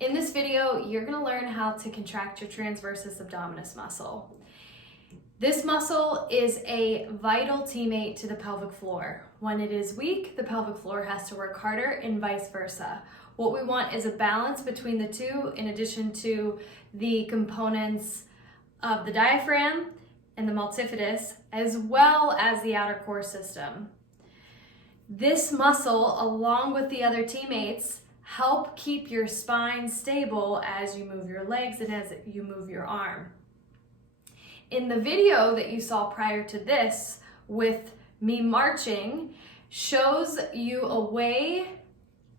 In this video, you're going to learn how to contract your transversus abdominis muscle. This muscle is a vital teammate to the pelvic floor. When it is weak, the pelvic floor has to work harder and vice versa. What we want is a balance between the two, in addition to the components of the diaphragm and the multifidus, as well as the outer core system. This muscle, along with the other teammates, help keep your spine stable as you move your legs and as you move your arm. In the video that you saw prior to this with me marching, shows you a way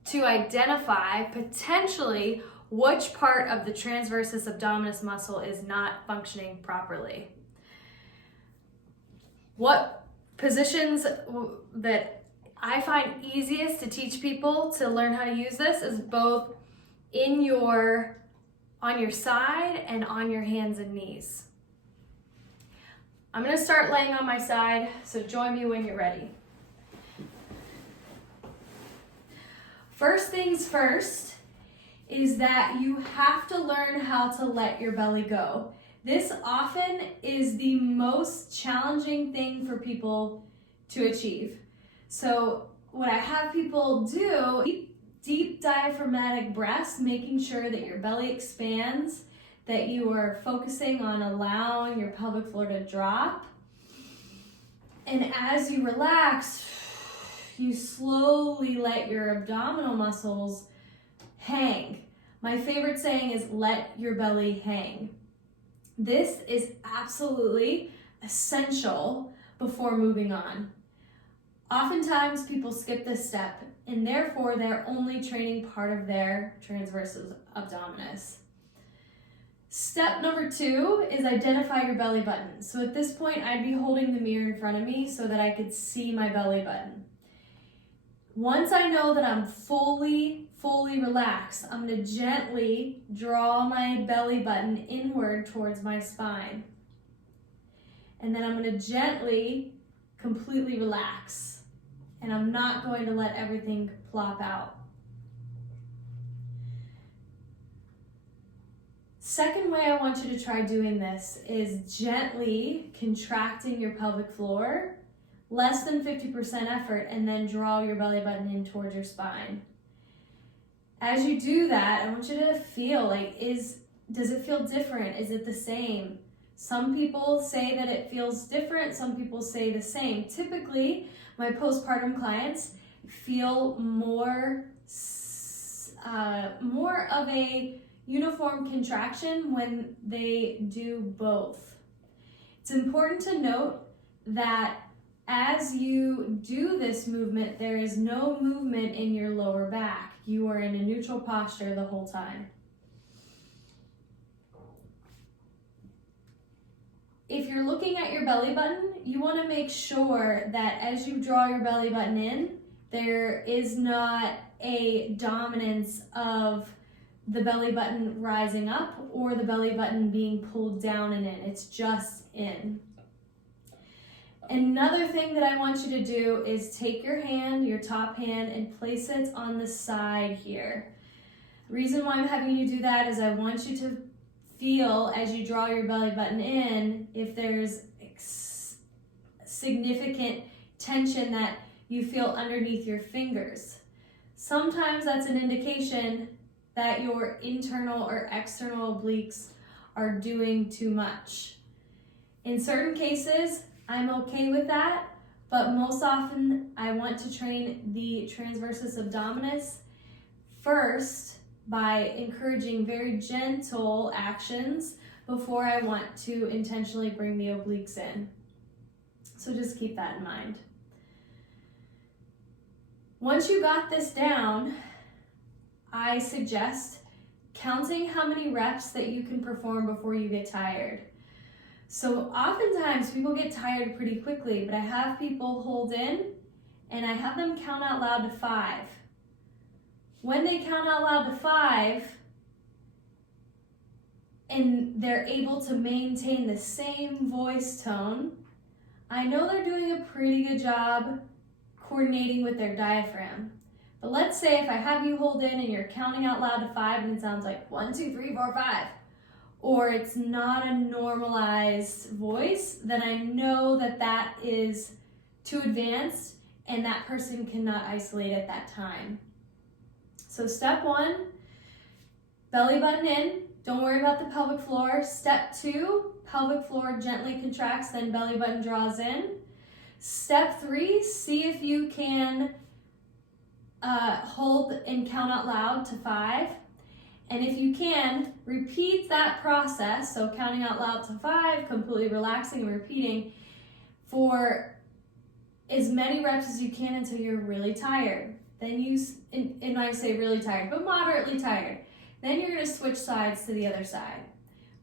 to identify potentially which part of the transversus abdominis muscle is not functioning properly. What positions that I find easiest to teach people to learn how to use this is both on your side and on your hands and knees. I'm going to start laying on my side, so join me when you're ready. First things first is that you have to learn how to let your belly go. This often is the most challenging thing for people to achieve. So what I have people do, deep diaphragmatic breaths, making sure that your belly expands, that you are focusing on allowing your pelvic floor to drop. And as you relax, you slowly let your abdominal muscles hang. My favorite saying is let your belly hang. This is absolutely essential before moving on. Oftentimes people skip this step and therefore they're only training part of their transversus abdominis. Step number 2 is identify your belly button. So at this point I'd be holding the mirror in front of me so that I could see my belly button. Once I know that I'm fully relaxed, I'm going to gently draw my belly button inward towards my spine. And then I'm going to gently, completely relax. And I'm not going to let everything plop out. Second way I want you to try doing this is gently contracting your pelvic floor, less than 50% effort, and then draw your belly button in towards your spine. As you do that, I want you to feel does it feel different? Is it the same? Some people say that it feels different, some people say the same. Typically, my postpartum clients feel more of a uniform contraction when they do both. It's important to note that as you do this movement, there is no movement in your lower back. You are in a neutral posture the whole time. If you're looking at your belly button, you want to make sure that as you draw your belly button in, there is not a dominance of the belly button rising up or the belly button being pulled down and in. It's just in. Another thing that I want you to do is take your hand, your top hand, and place it on the side here. The reason why I'm having you do that is I want you to feel as you draw your belly button in if there's significant tension that you feel underneath your fingers. Sometimes that's an indication that your internal or external obliques are doing too much. In certain cases, I'm okay with that, but most often I want to train the transversus abdominis first by encouraging very gentle actions before I want to intentionally bring the obliques in. So just keep that in mind. Once you got this down, I suggest counting how many reps that you can perform before you get tired. So oftentimes people get tired pretty quickly, but I have people hold in and I have them count out loud to 5. When they count out loud to 5 and they're able to maintain the same voice tone, I know they're doing a pretty good job coordinating with their diaphragm. But let's say if I have you hold in and you're counting out loud to 5 and it sounds like 1, 2, 3, 4, 5, or it's not a normalized voice, then I know that that is too advanced and that person cannot isolate at that time. So step 1, belly button in, don't worry about the pelvic floor. Step 2, pelvic floor gently contracts, then belly button draws in. Step 3, see if you can hold and count out loud to 5. And if you can, repeat that process, so counting out loud to 5, completely relaxing and repeating for as many reps as you can until you're really tired. Then and I say really tired, but moderately tired. Then you're going to switch sides to the other side.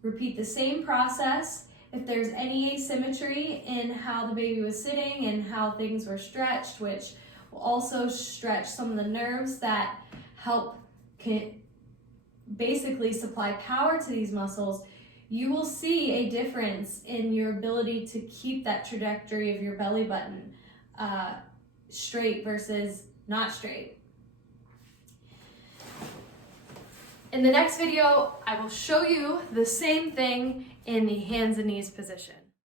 Repeat the same process. If there's any asymmetry in how the baby was sitting and how things were stretched, which will also stretch some of the nerves that help basically supply power to these muscles, you will see a difference in your ability to keep that trajectory of your belly button straight versus not straight. In the next video, I will show you the same thing in the hands and knees position.